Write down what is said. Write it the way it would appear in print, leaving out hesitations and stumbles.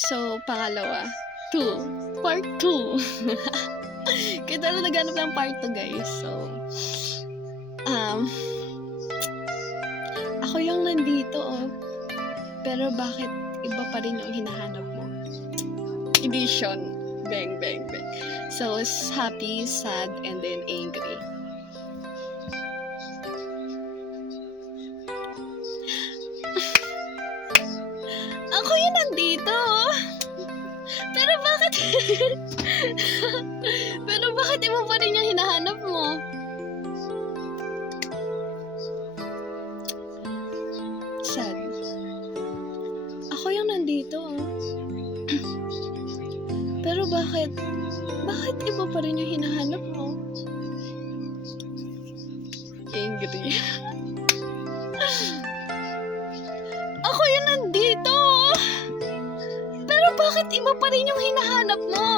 So, pangalawa, 2. Part 2. Kaya talaga naghanap ng part 2, guys. So, ako yung nandito, oh. Pero bakit iba pa rin yung hinahanap mo? Edition. Bang, bang, bang. So, happy, sad, and then angry. Ako yung nandito, oh. Pero bakit... Pero bakit iba pa rin yung hinahanap mo? Sad. Ako yung nandito, oh. Pero bakit iba pa rin yung hinahanap mo? Angry. Ako yung nandito, oh. Pero bakit iba pa rin yung hinahanap mo?